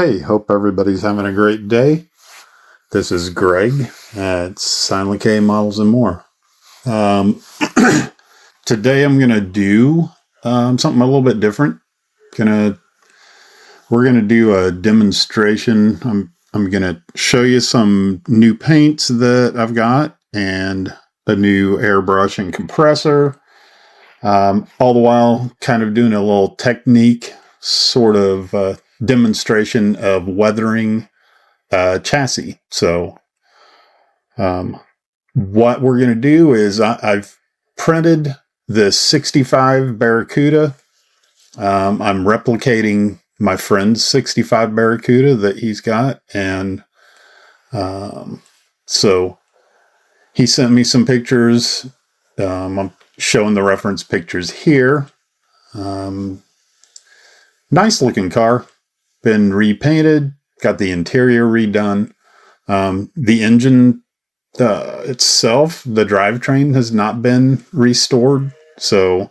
Hey, hope everybody's having a great day. This is Greg at Silent K Models and More. Today I'm going to do something a little bit different. We're going to do a demonstration. I'm going to show you some new paints that I've got and a new airbrush and compressor. All the while kind of doing a little technique sort of demonstration of weathering chassis. So what we're going to do is I've printed the 65 Barracuda. I'm replicating my friend's 65 Barracuda that he's got. And so he sent me some pictures. I'm showing the reference pictures here. Nice looking car. Been repainted. Got the interior redone. The engine itself, the drivetrain has not been restored. So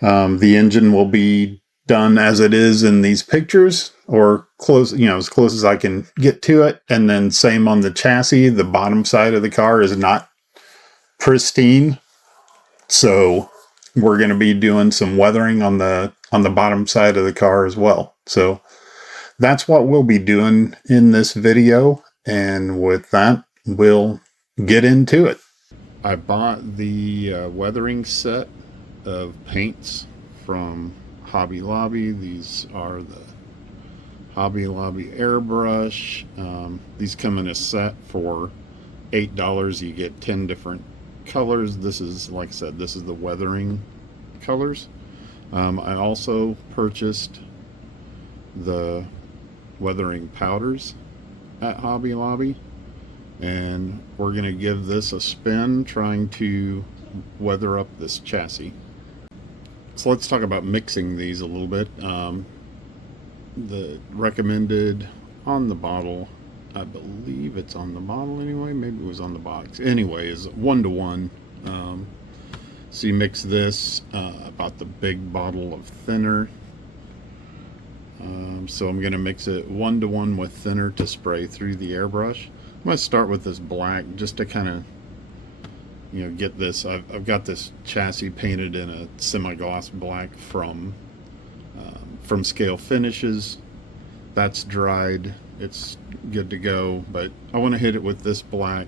the engine will be done as it is in these pictures, or close, as close as I can get to it. And then same on the chassis. The bottom side of the car is not pristine. So we're going to be doing some weathering on the bottom side of the car as well. So that's what we'll be doing in this video. And with that, we'll get into it. I bought the weathering set of paints from Hobby Lobby. These are the Hobby Lobby airbrush. These come in a set for $8. You get 10 different colors. This is, like I said, this is the weathering colors. I also purchased the weathering powders at Hobby Lobby, and we're going to give this a spin trying to weather up this chassis. So let's talk about mixing these a little bit. The recommended on the bottle, I believe it's on the bottle anyway, maybe it was on the box, anyway, is 1:1. So you mix this about the big bottle of thinner. So I'm going to mix it 1:1 with thinner to spray through the airbrush. I'm going to start with this black just to kind of, get this. I've got this chassis painted in a semi-gloss black from Scale Finishes. That's dried. It's good to go, but I want to hit it with this black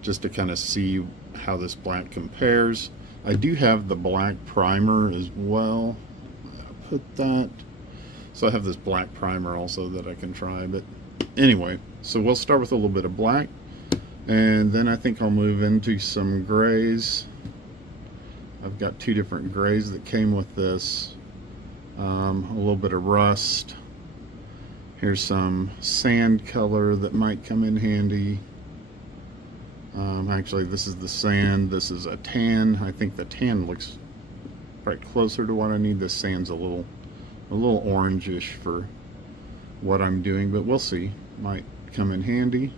just to kind of see how this black compares. I do have the black primer as well. I'll put that. So I have this black primer also that I can try. But anyway, so we'll start with a little bit of black, and then I think I'll move into some grays. I've got two different grays that came with this. A little bit of rust. Here's some sand color that might come in handy. Actually, this is the sand. This is a tan. I think the tan looks probably closer to what I need. This sand's a little orangish for what I'm doing, but we'll see. Might come in handy.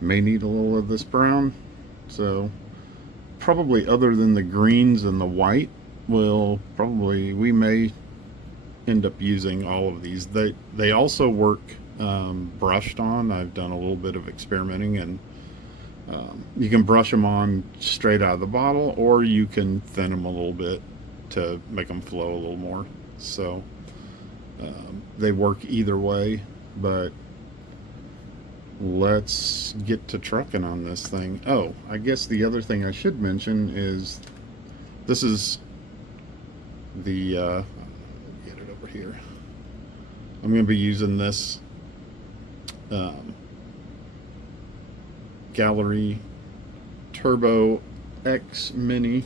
May need a little of this brown. So probably, other than the greens and the white, we may end up using all of these. They also work brushed on. I've done a little bit of experimenting, and you can brush them on straight out of the bottle, or you can thin them a little bit to make them flow a little more. So they work either way, but let's get to trucking on this thing. Oh, I guess the other thing I should mention is this is the get it over here. I'm going to be using this Gallery Turbo X Mini.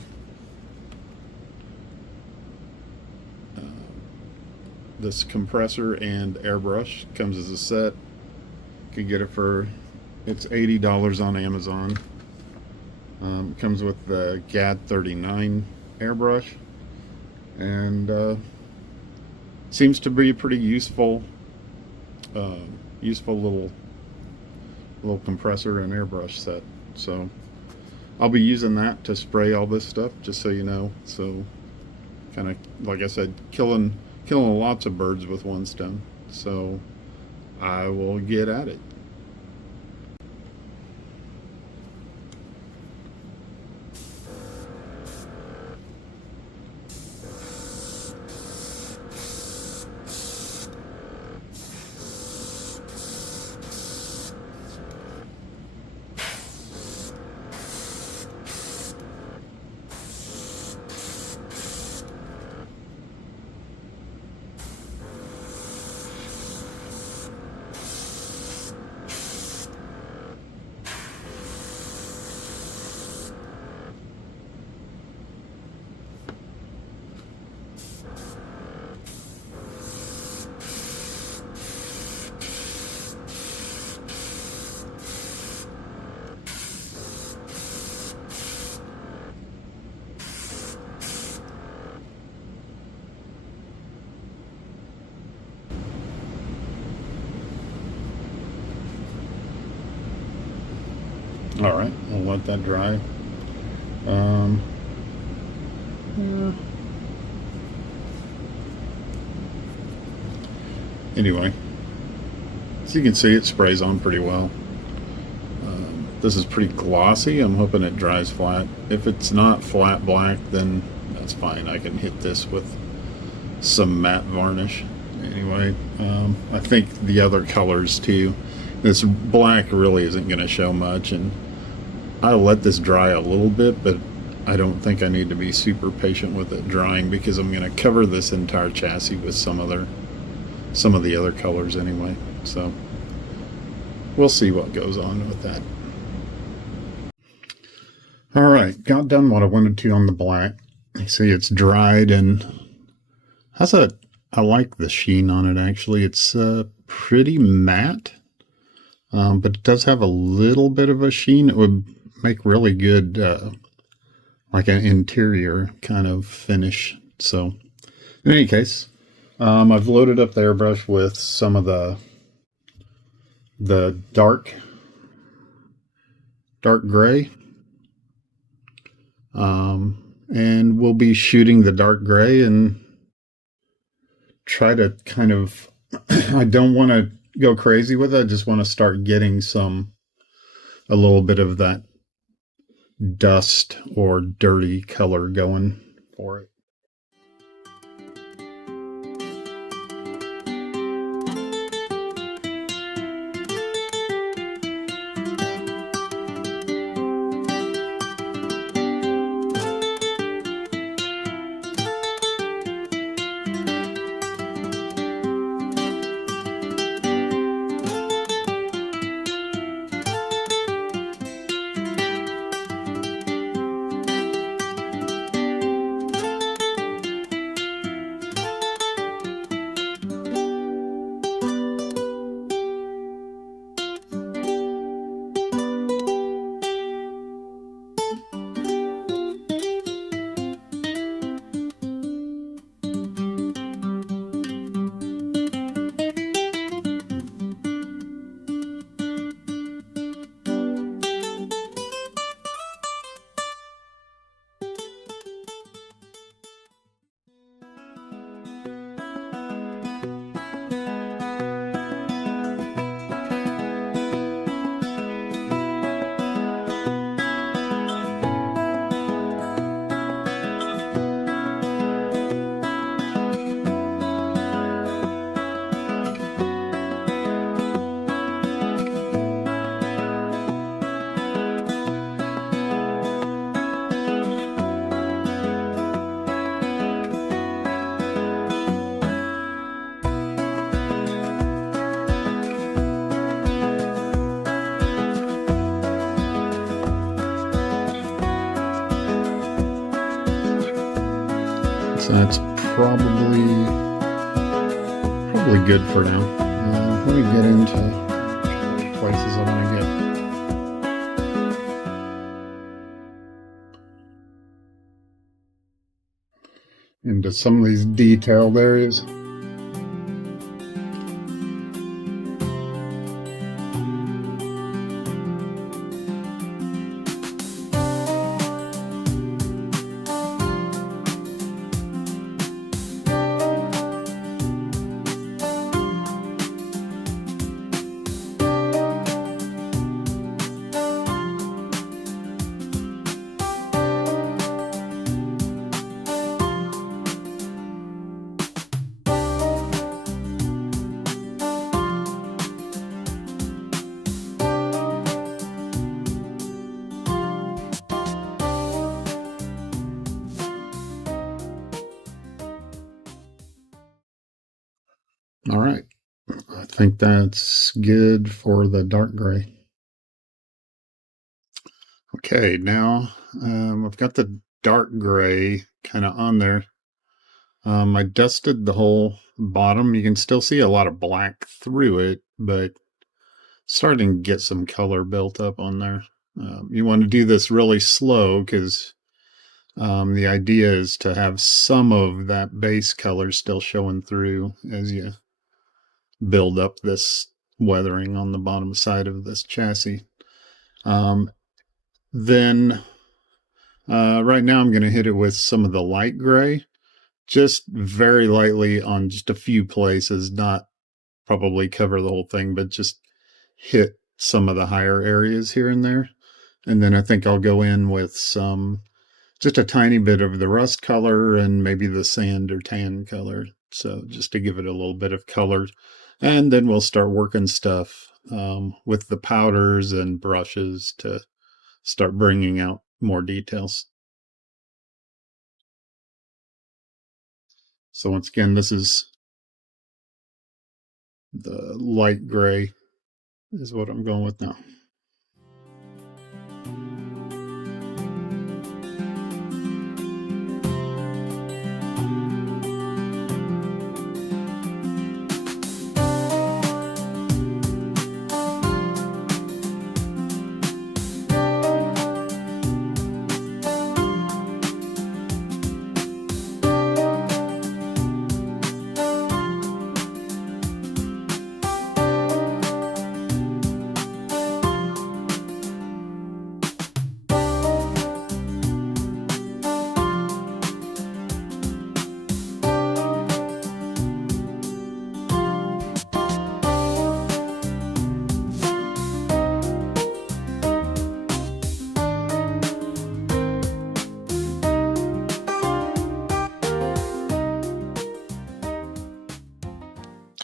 This compressor and airbrush comes as a set. You can get it it's $80 on Amazon. Comes with the GAD 39 airbrush, and seems to be a pretty useful little compressor and airbrush set. So I'll be using that to spray all this stuff, just so you know. So kind of, like I said, killing killing lots of birds with one stone. So I will get at it. All right, we'll let that dry. Yeah. Anyway, as you can see, it sprays on pretty well. This is pretty glossy. I'm hoping it dries flat. If it's not flat black, then that's fine. I can hit this with some matte varnish. Anyway, I think the other colors too. This black really isn't going to show much, and I'll let this dry a little bit, but I don't think I need to be super patient with it drying because I'm going to cover this entire chassis with some of the other colors anyway. So we'll see what goes on with that. All right, got done what I wanted to on the black. You see it's dried and I like the sheen on it actually. It's pretty matte, but it does have a little bit of a sheen. It would make really good like an interior kind of finish. So in any case, I've loaded up the airbrush with some of the dark gray. And we'll be shooting the dark gray and try to kind of, I don't want to go crazy with it. I just want to start getting a little bit of that dust or dirty color going for it. So that's probably good for now. Let me get into the places I want to get into some of these detailed areas. All right. I think that's good for the dark gray. Okay, now I've got the dark gray kind of on there. I dusted the whole bottom. You can still see a lot of black through it, but starting to get some color built up on there. You want to do this really slow because the idea is to have some of that base color still showing through as you build up this weathering on the bottom side of this chassis. Then right now I'm going to hit it with some of the light gray, just very lightly on just a few places, not probably cover the whole thing, but just hit some of the higher areas here and there. And then I think I'll go in with just a tiny bit of the rust color and maybe the sand or tan color. So just to give it a little bit of color. And then we'll start working stuff with the powders and brushes to start bringing out more details. So once again, this is the light gray is what I'm going with now.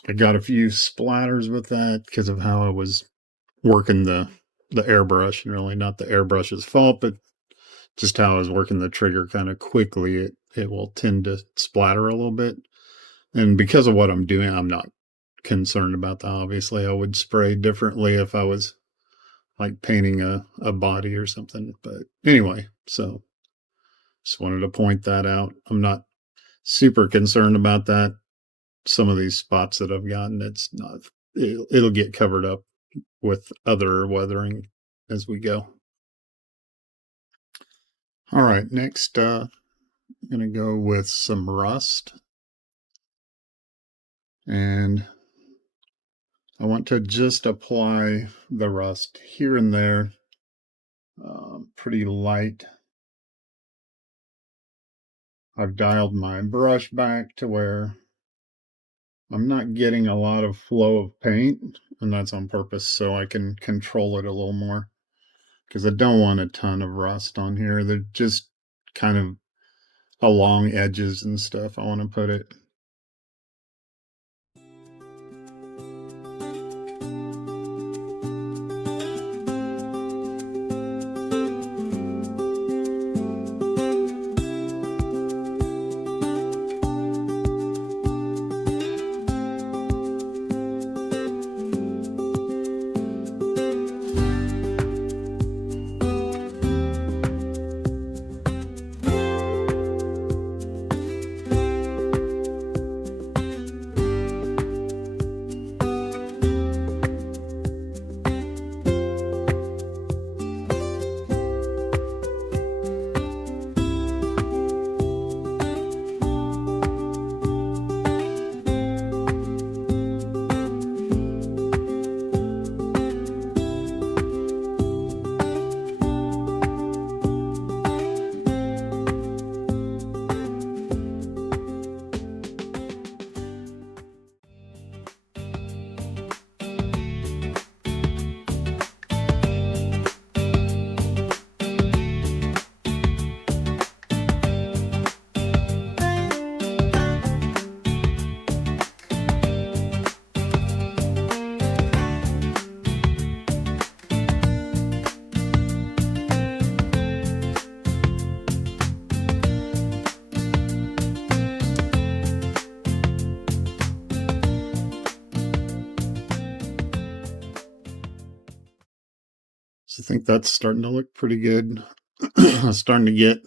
I got a few splatters with that because of how I was working the airbrush, and really not the airbrush's fault, but just how I was working the trigger kind of quickly, it will tend to splatter a little bit. And because of what I'm doing, I'm not concerned about that. Obviously, I would spray differently if I was like painting a body or something. But anyway, so just wanted to point that out. I'm not super concerned about that. Some of these spots that I've gotten, it'll get covered up with other weathering as we go. All right, next I'm going to go with some rust. And I want to just apply the rust here and there, pretty light. I've dialed my brush back to where I'm not getting a lot of flow of paint, and that's on purpose so I can control it a little more, because I don't want a ton of rust on here. They're just kind of along edges and stuff. I want to put it. So I think that's starting to look pretty good. Starting to get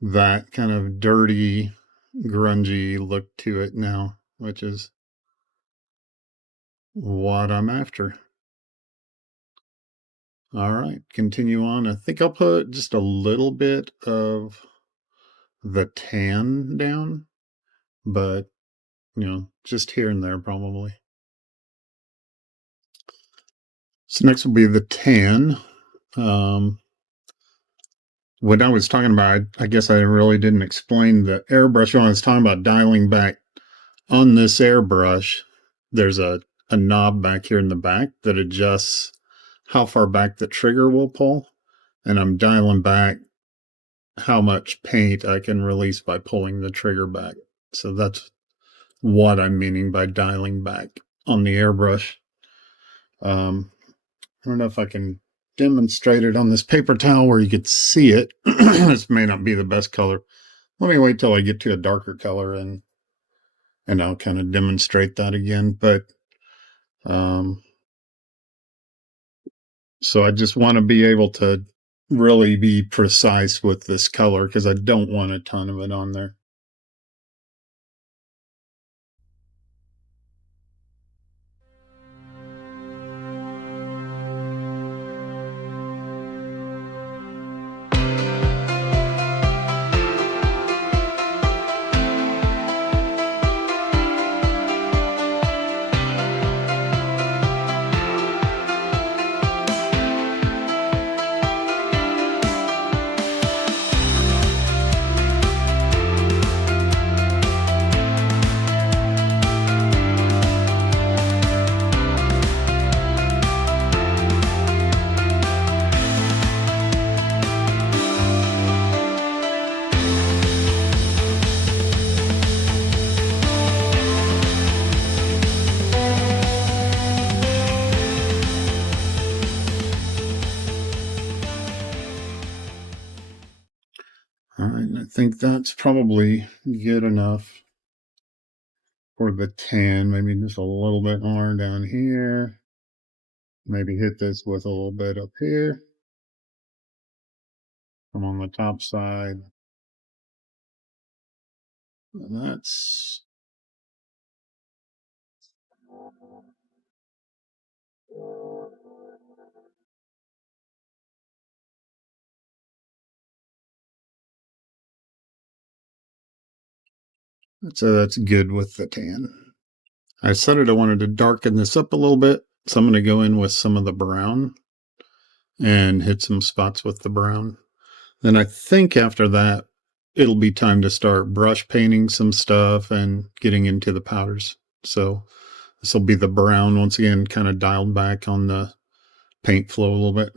that kind of dirty, grungy look to it now, which is what I'm after. All right, continue on. I think I'll put just a little bit of the tan down, but just here and there probably. So next will be the tan. What I was talking about, I guess I really didn't explain the airbrush when I was talking about dialing back. On this airbrush, there's a knob back here in the back that adjusts how far back the trigger will pull, and I'm dialing back how much paint I can release by pulling the trigger back. So that's what I'm meaning by dialing back on the airbrush. I don't know if I can demonstrate it on this paper towel where you could see it. This may not be the best color. Let me wait till I get to a darker color and I'll kind of demonstrate that again. But so I just want to be able to really be precise with this color because I don't want a ton of it on there. All right, I think that's probably good enough for the tan. Maybe just a little bit more down here. Maybe hit this with a little bit up here. Come on the top side. And that's that's good with the tan. I decided I wanted to darken this up a little bit, so I'm going to go in with some of the brown and hit some spots with the brown. Then I think after that, it'll be time to start brush painting some stuff and getting into the powders. So this will be the brown, once again, kind of dialed back on the paint flow a little bit.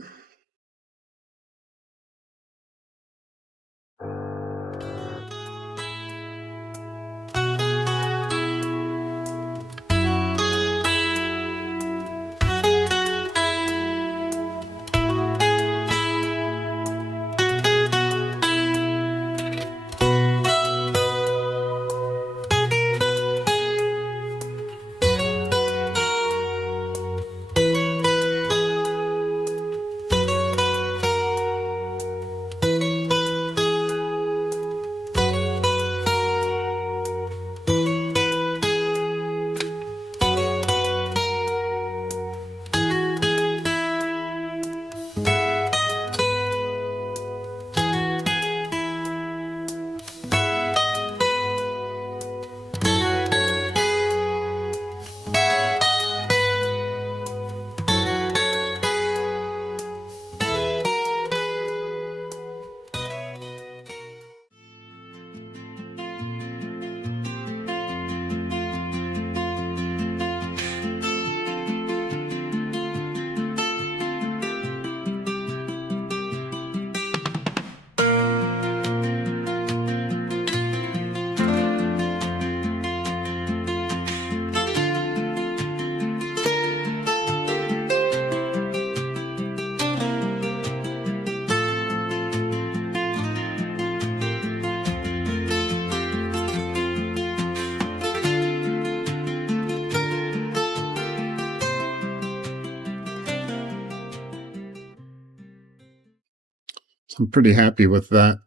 I'm pretty happy with that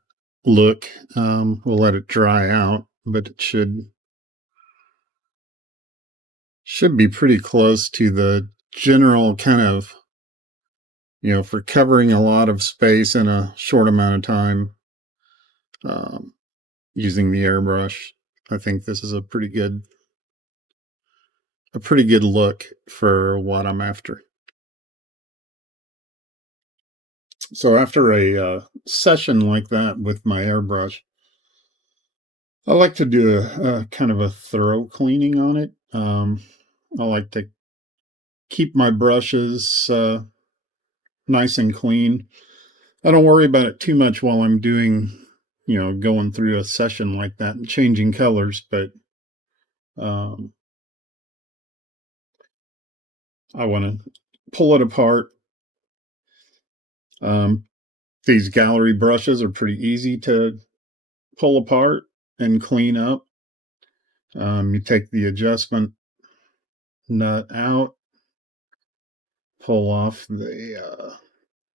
look. We'll let it dry out, but it should be pretty close to the general kind of, for covering a lot of space in a short amount of time, um, using the airbrush. I think this is a pretty good look for what I'm after. So after a session like that with my airbrush, I like to do a kind of a thorough cleaning on it. I like to keep my brushes nice and clean. I don't worry about it too much while I'm doing, going through a session like that and changing colors, but um, I want to pull it apart. These gallery brushes are pretty easy to pull apart and clean up. You take the adjustment nut out, pull off the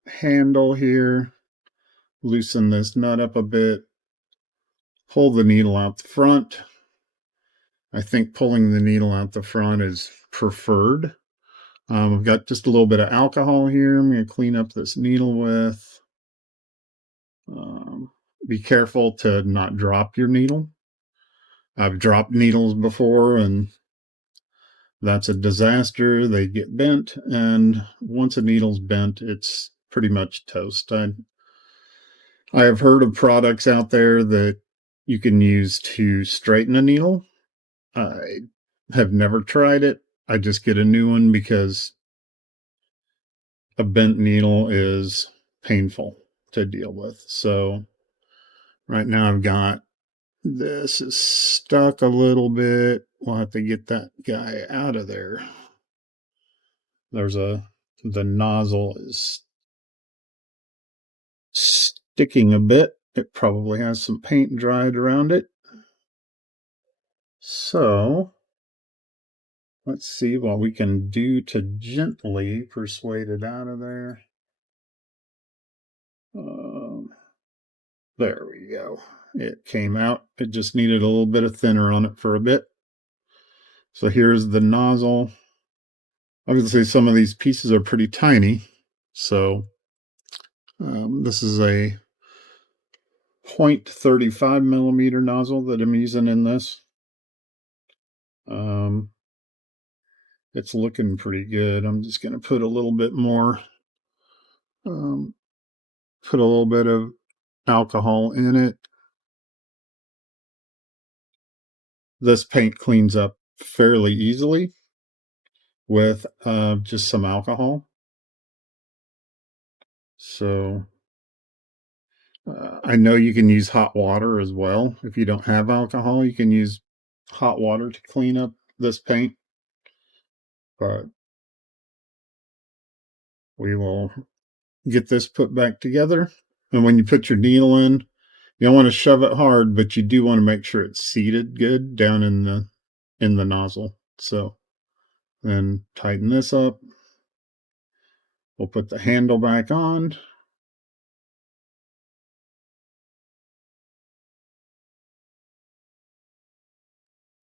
handle here, loosen this nut up a bit, pull the needle out the front. I think pulling the needle out the front is preferred. I've got just a little bit of alcohol here I'm going to clean up this needle with. Be careful to not drop your needle. I've dropped needles before and that's a disaster. They get bent, and once a needle's bent, it's pretty much toast. I have heard of products out there that you can use to straighten a needle. I have never tried it. I just get a new one because a bent needle is painful to deal with. So right now I've got this is stuck a little bit. We'll have to get that guy out of there. The nozzle is sticking a bit. It probably has some paint dried around it. So let's see what we can do to gently persuade it out of there. There we go. It came out. It just needed a little bit of thinner on it for a bit. So here's the nozzle. Obviously, some of these pieces are pretty tiny. So this is a 0.35 millimeter nozzle that I'm using in this. It's looking pretty good. I'm just going to put a little bit more, put a little bit of alcohol in it. This paint cleans up fairly easily with just some alcohol. So I know you can use hot water as well. If you don't have alcohol, you can use hot water to clean up this paint. But we will get this put back together. And when you put your needle in, you don't want to shove it hard, but you do want to make sure it's seated good down in the nozzle. So then tighten this up. We'll put the handle back on.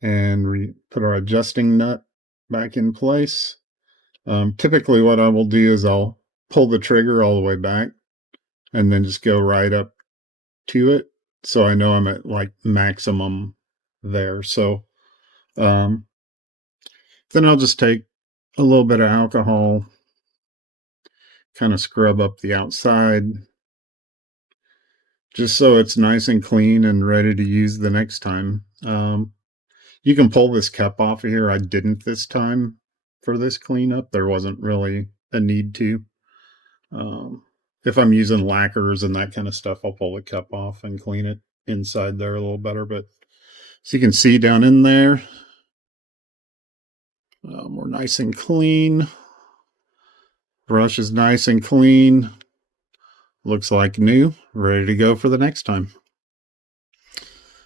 And put our adjusting nut back in place. Typically what I will do is I'll pull the trigger all the way back and then just go right up to it. So I know I'm at like maximum there. So then I'll just take a little bit of alcohol, kind of scrub up the outside, just so it's nice and clean and ready to use the next time. You can pull this cup off of here. I didn't this time for this cleanup. There wasn't really a need to. If I'm using lacquers and that kind of stuff, I'll pull the cup off and clean it inside there a little better. But so you can see down in there, we're nice and clean. Brush is nice and clean. Looks like new, ready to go for the next time.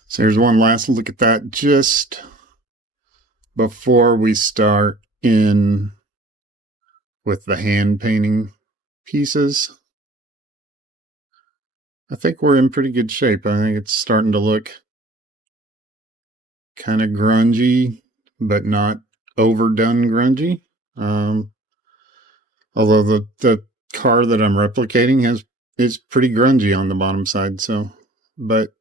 So here's one last look at that just before we start in with the hand painting pieces. I think we're in pretty good shape. I think it's starting to look kind of grungy, but not overdone grungy. Um, Although the car that I'm replicating is pretty grungy on the bottom side, so but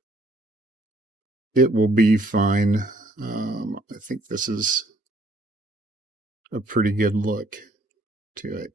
it will be fine. I think this is a pretty good look to it.